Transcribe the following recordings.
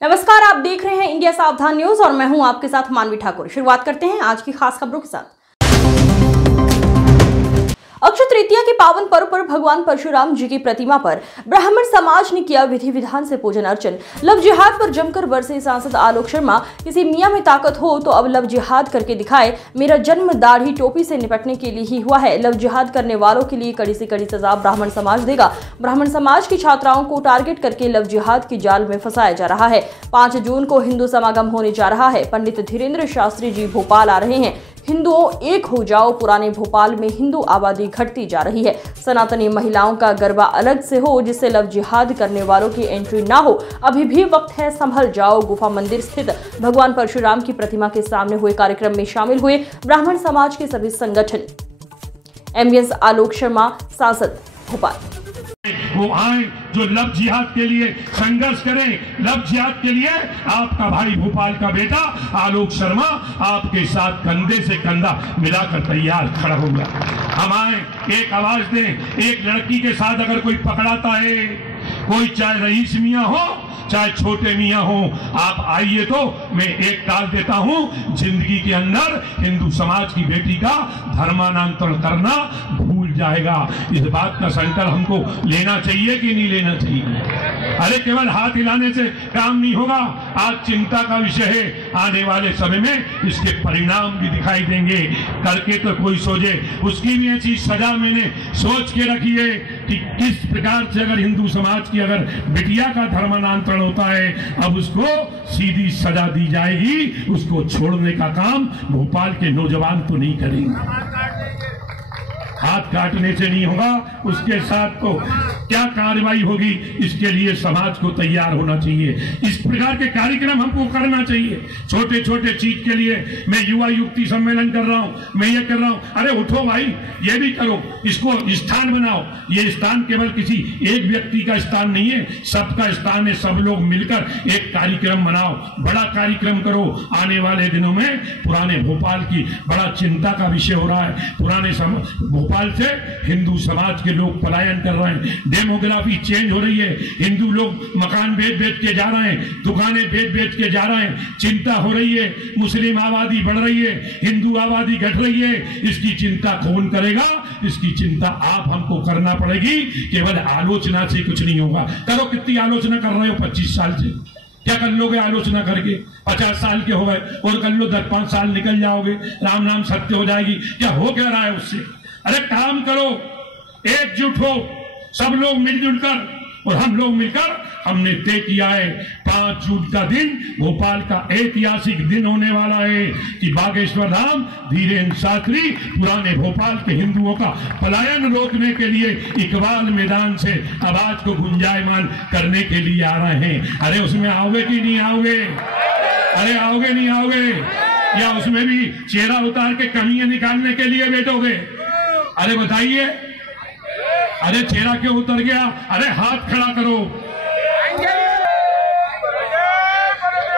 नमस्कार, आप देख रहे हैं इंडिया सावधान न्यूज और मैं हूं आपके साथ मानवी ठाकुर। शुरुआत करते हैं आज की खास खबरों के साथ। अक्षय तृतीया के पावन पर्व पर भगवान परशुराम जी की प्रतिमा पर ब्राह्मण समाज ने किया विधि विधान से पूजन अर्चन। लव जिहाद पर जमकर बरसे सांसद आलोक शर्मा। किसी मियां में ताकत हो तो अब लव जिहाद करके दिखाए। मेरा जन्म दाढ़ी टोपी से निपटने के लिए ही हुआ है। लव जिहाद करने वालों के लिए कड़ी से कड़ी सजा ब्राह्मण समाज देगा। ब्राह्मण समाज की छात्राओं को टारगेट करके लव जिहाद की जाल में फंसाया जा रहा है। 5 जून को हिंदू समागम होने जा रहा है। पंडित धीरेन्द्र शास्त्री जी भोपाल आ रहे हैं। हिंदुओं एक हो जाओ। पुराने भोपाल में हिंदू आबादी घटती जा रही है। सनातनी महिलाओं का गरबा अलग से हो, जिससे लव जिहाद करने वालों की एंट्री ना हो। अभी भी वक्त है, संभल जाओ। गुफा मंदिर स्थित भगवान परशुराम की प्रतिमा के सामने हुए कार्यक्रम में शामिल हुए ब्राह्मण समाज के सभी संगठन। एमएस आलोक शर्मा, सांसद भोपाल। वो आए जो लव जिहाद के लिए संघर्ष करें। लव जिहाद के लिए आपका भाई भोपाल का बेटा आलोक शर्मा आपके साथ कंधे से कंधा मिलाकर तैयार खड़ा हो गया। हम आए, एक आवाज दें। एक लड़की के साथ अगर कोई पकड़ाता है, कोई चाहे रईस मियां हो चाहे छोटे मियां हो, आप आइए तो मैं एक टाल देता हूं। जिंदगी के अंदर हिंदू समाज की बेटी का धर्मांतरण करना भूल जाएगा। इस बात का संकल्प हमको लेना चाहिए कि नहीं लेना चाहिए? अरे केवल हाथ हिलाने से काम नहीं होगा। आज चिंता का विषय है। आने वाले समय में इसके परिणाम भी दिखाई देंगे। करके तो कोई सोचे, उसकी भी ऐसी सजा मैंने सोच के रखी है कि किस प्रकार से अगर हिंदू समाज की अगर बिटिया का धर्मांतरण होता है, अब उसको सीधी सजा दी जाएगी। उसको छोड़ने का काम भोपाल के नौजवान तो नहीं करेंगे। हाथ काटने से नहीं होगा, उसके साथ तो क्या कार्रवाई होगी, इसके लिए समाज को तैयार होना चाहिए। इस प्रकार के कार्यक्रम हमको करना चाहिए। छोटे छोटे चीज के लिए मैं युवा युक्ति सम्मेलन कर रहा हूं, मैं ये कर रहा हूं। अरे उठो भाई, ये भी करो, इसको स्थान बनाओ। ये स्थान केवल किसी एक व्यक्ति का स्थान नहीं है, सबका स्थान है। सब लोग मिलकर एक कार्यक्रम बनाओ, बड़ा कार्यक्रम करो। आने वाले दिनों में पुराने भोपाल की बड़ा चिंता का विषय हो रहा है। पुराने भोपाल से हिंदू समाज के लोग पलायन कर रहे हैं। डेमोग्राफी चेंज हो रही है। हिंदू लोग मकान बेच के जा रहे हैं, दुकानें बेच के जा रहे हैं। चिंता हो रही है। मुस्लिम आबादी बढ़ रही है, हिंदू आबादी घट रही है। इसकी चिंता कौन करेगा? इसकी चिंता आप हमको करना पड़ेगी। केवल आलोचना से कुछ नहीं होगा। करो, कितनी आलोचना कर रहे हो 25 साल से? क्या कर लोगे आलोचना करके? 50 साल के हो गए और कर लो 10-5 साल निकल जाओगे, राम नाम सत्य हो जाएगी। क्या हो क्या रहा है उससे? अरे काम करो, एकजुट हो, सब लोग मिलजुल कर। और हम लोग मिलकर हमने तय किया है 5 जून का दिन भोपाल का ऐतिहासिक दिन होने वाला है कि बागेश्वर धाम धीरेन्द्र शास्त्री पुराने भोपाल के हिंदुओं का पलायन रोकने के लिए इकबाल मैदान से आवाज को गुंजायमान करने के लिए आ रहे हैं। अरे उसमें आओगे कि नहीं आओगे? अरे आओगे नहीं आओगे? या उसमें भी चेहरा उतार के कमियां निकालने के लिए बैठोगे? अरे बताइए। अरे चेहरा क्यों उतर गया? अरे हाथ खड़ा करो,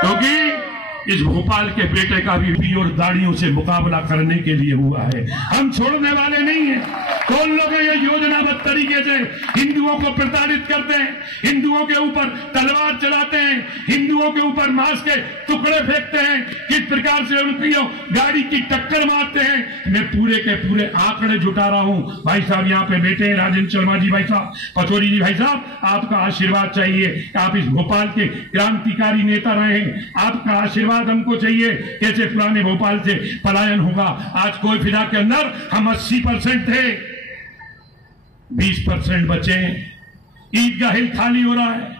क्योंकि इस भोपाल के बेटे का भी और दाढ़ियों से मुकाबला करने के लिए हुआ है। हम छोड़ने वाले नहीं हैं। कौन लोग ये योजनाबद्ध तरीके से हिंदुओं को प्रताड़ित करते हैं, हिंदुओं के ऊपर तलवार चलाते हैं, हिंदुओं के ऊपर मांस के टुकड़े फेंकते हैं, किस प्रकार से उनकी गाड़ी की टक्कर मारते हैं। मैं पूरे के पूरे आंकड़े जुटा रहा हूं। भाई साहब यहाँ पे बैठे हैं, राजेंद्र शर्मा जी भाई साहब, पचौरी जी भाई साहब, आपका आशीर्वाद चाहिए। आप इस भोपाल के क्रांतिकारी नेता रहे हैं, आपका आशीर्वाद हमको चाहिए। कैसे पुराने भोपाल से पलायन होगा? आज कोई फिदा के अंदर हम 80% थे, 20% बचे। ईदगाह हिल खाली हो रहा है।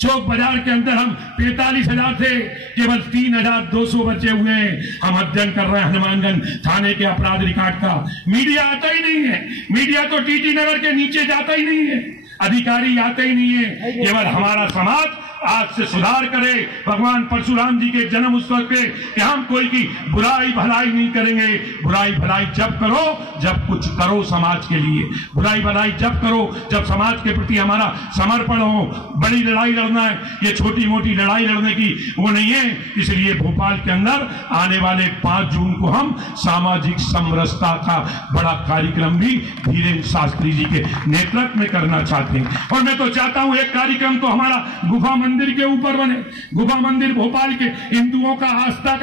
चौक बाजार के अंदर हम 45,000 थे, केवल 3,200 बचे हुए हैं। हम अध्ययन कर रहे हैं हनुमानगंज थाने के अपराध रिकॉर्ड का। मीडिया आता ही नहीं है। मीडिया तो टीटी नगर के नीचे जाता ही नहीं है, अधिकारी आते ही नहीं है। केवल हमारा समाज आज से सुधार करे। भगवान परशुराम जी के जन्म उत्सव पे कि हम कोई की बुराई भलाई नहीं करेंगे। बुराई भलाई जब करो जब कुछ करो समाज के लिए। बुराई भलाई जब करो जब समाज के प्रति हमारा समर्पण हो। बड़ी लड़ाई लड़ना है, ये छोटी मोटी लड़ाई लड़ने की वो नहीं है। इसलिए भोपाल के अंदर आने वाले 5 जून को हम सामाजिक समरसता का बड़ा कार्यक्रम भी धीरेन्द्र शास्त्री जी के नेतृत्व में करना चाहते हैं। और मैं तो चाहता हूं एक कार्यक्रम तो हमारा गुफा मंदिर के ऊपर बने। गुफा मंदिर भोपाल के हिंदुओं का आस्था का